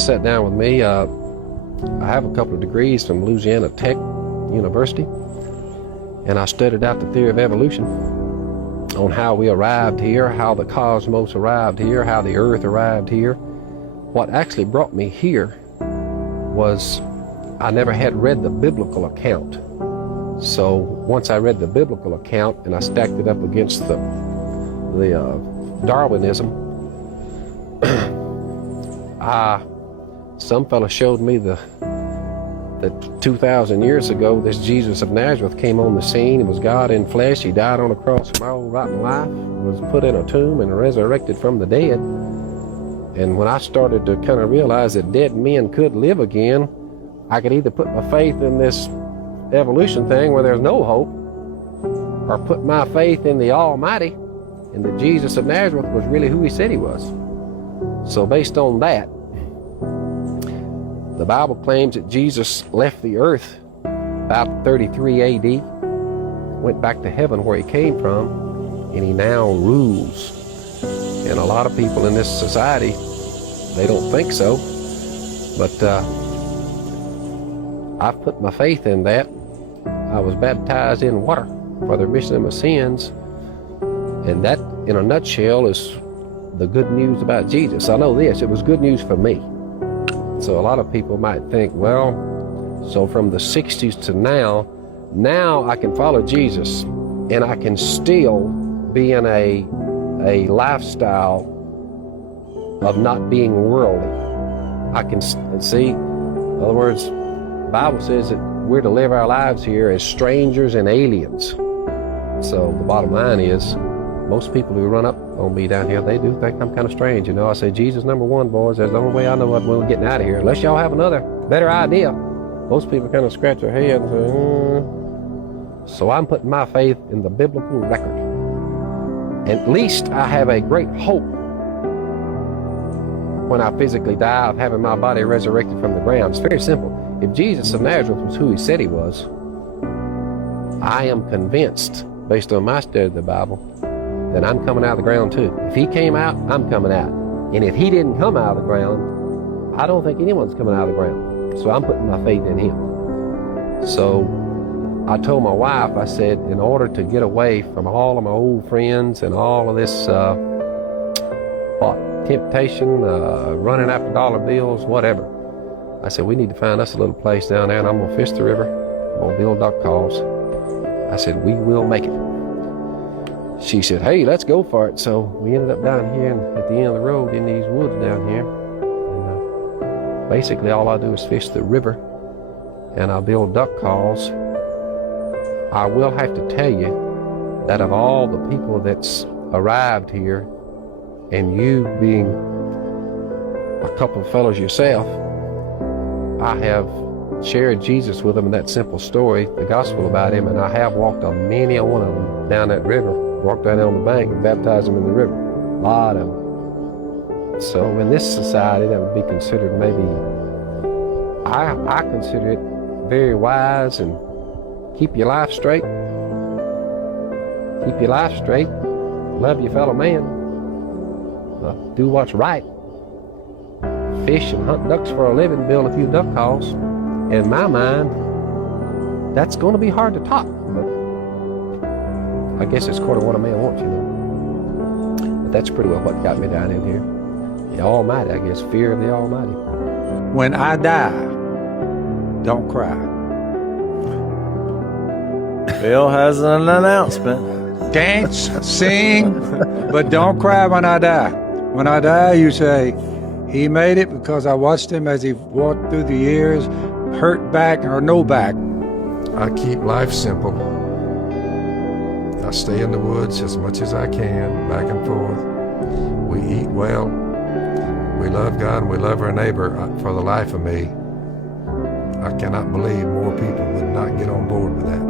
Sat down with me. I have a couple of degrees from Louisiana Tech University, and I studied out the theory of evolution on how we arrived here, how the cosmos arrived here, how the earth arrived here. What actually brought me here was I never had read the biblical account. So once I read the biblical account and I stacked it up against the Darwinism, some fella showed me that 2,000 years ago, this Jesus of Nazareth came on the scene. It was God in flesh. He died on a cross for my old rotten life, was put in a tomb and resurrected from the dead. And when I started to kind of realize that dead men could live again, I could either put my faith in this evolution thing where there's no hope, or put my faith in the Almighty, and that Jesus of Nazareth was really who he said he was. So based on that, the Bible claims that Jesus left the earth about 33 AD, went back to heaven where he came from, and he now rules. And a lot of people in this society, they don't think so, but I've put my faith in that. I was baptized in water for the remission of my sins, and that, in a nutshell, is the good news about Jesus. I know this, it was good news for me. So a lot of people might think, well, so from the 60s to now I can follow Jesus, and I can still be in a lifestyle of not being worldly. I can see, in other words, the Bible says that we're to live our lives here as strangers and aliens. So the bottom line is, most people who run up on me down here, they do think I'm kind of strange. You know, I say, Jesus number one, boys. That's the only way I know when we're getting out of here. Unless y'all have another, better idea. Most people kind of scratch their head and say, So I'm putting my faith in the biblical record. At least I have a great hope when I physically die of having my body resurrected from the ground. It's very simple. If Jesus of Nazareth was who he said he was, I am convinced, based on my study of the Bible, that I'm coming out of the ground too. If he came out, I'm coming out. And if he didn't come out of the ground, I don't think anyone's coming out of the ground. So I'm putting my faith in him. So I told my wife, I said, in order to get away from all of my old friends and all of this temptation, running after dollar bills, whatever, I said, we need to find us a little place down there, and I'm going to fish the river. I'm going to build duck calls. I said, we will make it. She said, hey, let's go for it. So we ended up down here at the end of the road in these woods down here. And basically all I do is fish the river, and I build duck calls. I will have to tell you that of all the people that's arrived here, and you being a couple of fellows yourself, I have shared Jesus with them in that simple story, the gospel about him, and I have walked on many a one of them down that river. Walked down there on the bank and baptized them in the river. A lot of them. So in this society, that would be considered maybe, I consider it very wise, and keep your life straight. Keep your life straight. Love your fellow man. Do what's right. Fish and hunt ducks for a living, build a few duck calls. In my mind, that's going to be hard to top. I guess it's sort of what a man wants, you know. But that's pretty well what got me down in here. The Almighty, I guess, fear of the Almighty. When I die, don't cry. Bill has an announcement. Dance, sing, but don't cry when I die. When I die, you say, he made it because I watched him as he walked through the years, hurt back or no back. I keep life simple. I stay in the woods as much as I can, back and forth. We eat well. We love God and we love our neighbor. For the life of me, I cannot believe more people would not get on board with that.